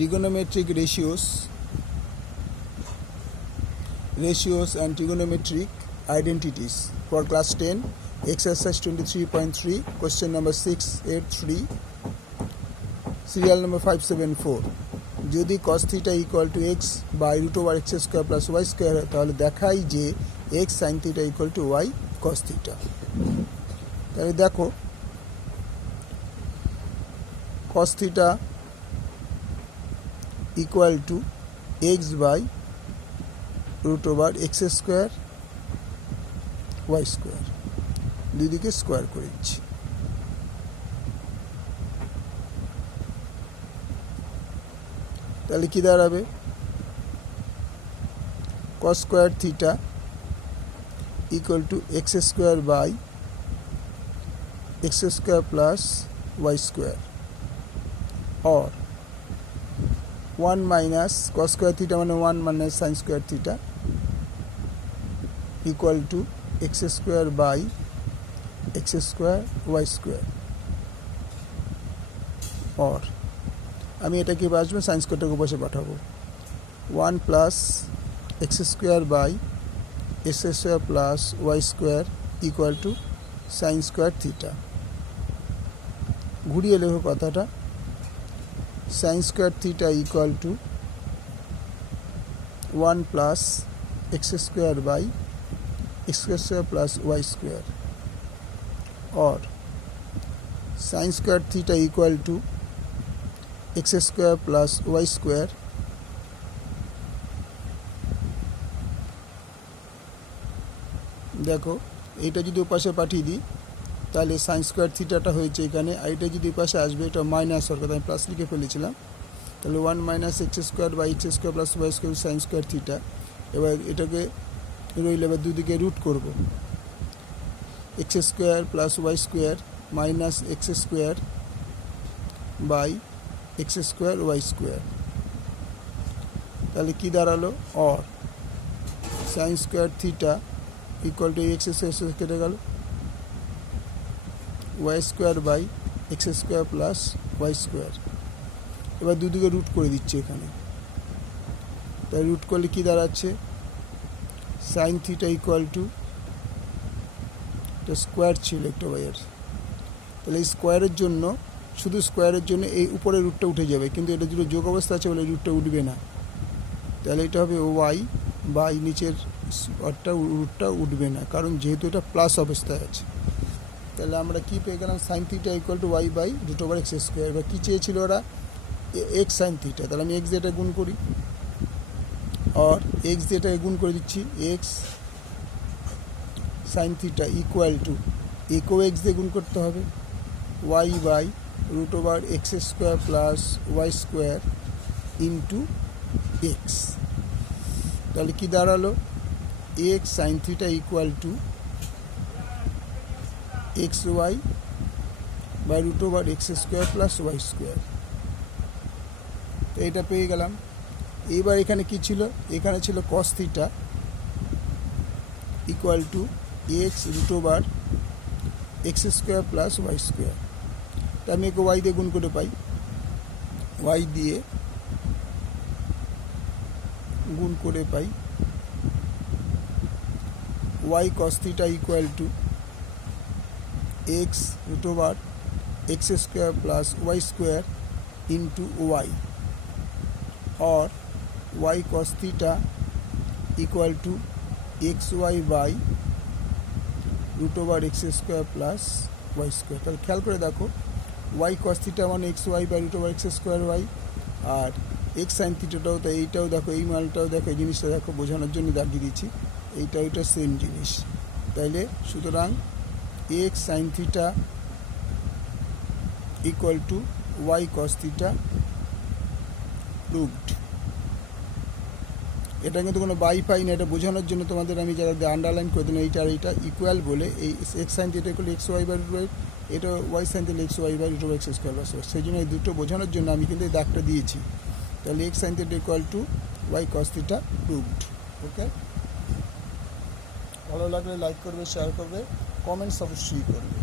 trigonometric ratios and trigonometric identities for class 10, exercise 23.3, question number 683, serial number 574. যদি cos theta equal to x by root over x square plus y square হয় তাহলে দেখাই যে x sin theta equal to y cos theta। তাহলে দেখো cos theta equal to x by root over x square y square, দুই দিকে square করে দিচ্ছি। তাহলে কি দাঁড়াবে cos square theta equal to x square by x square plus y square, or 1 minus cos square theta মানে 1 minus sin square theta equal to x square by x square y square, or আমি এটাকে বাঁচবে sign স্কোয়ারটাকে বসে পাঠাবো 1 plus X square by X square plus Y square equal to sine square theta. ঘুরিয়ে লেখো কথাটা, sine square theta equal to 1 plus X square by X square plus Y square, or sine square theta equal to x square plus y square দেখো এইটা যদি ওপাশে পাঠিয়ে দিই তাহলে সাইন স্কোয়ার থিটাটা হয়েছে এখানে, আর এটা যদি ওপাশে আসবে এটা মাইনাস হওয়ার কথা, আমি প্লাস লিখে ফেলেছিলাম। তাহলে 1 minus X square by X square plus Y square sine square theta. এবার এটাকে রইল, এবার দুদিকে রুট করব, X square plus Y square minus X square by X square Y square. তাহলে কি দাঁড়ালো, or sine square theta equal to X square কেটে গেল Y square by X square plus Y square. এবার দুদিকে রুট করে দিচ্ছে এখানে, তাই রুট করলে কি দাঁড়াচ্ছে সাইন থিটা ইকুয়াল টু এটা স্কোয়ার ছিল একটা ওয়াইয়ের, তাহলে এই স্কোয়ারের জন্য শুধু স্কোয়ারের জন্য এই উপরের রুটটা উঠে যাবে, কিন্তু এটা যদি যোগ অবস্থা আছে বলে রুটটা উঠবে না, তাহলে এটা হবে ওয়াই বাই নিচের রুটটা উঠবে না, কারণ যেহেতু এটা প্লাস অবস্থায় আছে। তাহলে আমরা কি পেয়ে গেলাম sine theta equal to Y by root over x square. এবার কী চেয়েছিল ওরা এক্স সাইন থিটা, তাহলে আমি এক্স দিয়ে এটা গুণ করি, আর এক্স দিয়ে এটাকে গুণ করে দিচ্ছি, x sine theta equal to একেও এক্স দিয়ে গুণ করতে হবে y by root over x square plus y square into x। তাহলে কি দাঁড়ালো x sin theta equal to xy by root over x square plus y square। তো এটা পেয়ে গেলাম। এবার এখানে কি ছিল, এখানে ছিল cos theta equal to x root over x square plus y square। আমি একে ওয়াই দিয়ে গুণ করে পাই, ওয়াই দিয়ে গুণ করে পাই y cos theta equal to x root over x square plus Y square into y, और y cos theta equal to x y by root over x square plus Y square. তাহলে খেয়াল করে দেখো y cos theta মানে x y by root over x square y, আর x sine থিটাটাও তো এইটাও দেখো, এই মালটাও দেখো, এই জিনিসটা দেখো বোঝানোর জন্য দাগিয়ে দিচ্ছি, এইটা ওইটা সেম জিনিস। তাইলে সুতরাং X sine theta equal to Y cos theta proved. এটা কিন্তু কোনো বাই পাই না, এটা বোঝানোর জন্য তোমাদের আমি যারা আন্ডারলাইন করে দিন এইটা আর এইটা ইকুয়াল বলে, এই x sine theta equal x y by root y, এটা y sine theta x y by root over x square plus y, সেই জন্য এই দুটো বোঝানোর জন্য আমি কিন্তু এই দাগটা দিয়েছি। তাহলে x sine theta equal to Y cos theta proved. Okay, ভালো লাগলে লাইক করবে, শেয়ার করবে, কমেন্টস অবশ্যই করবে।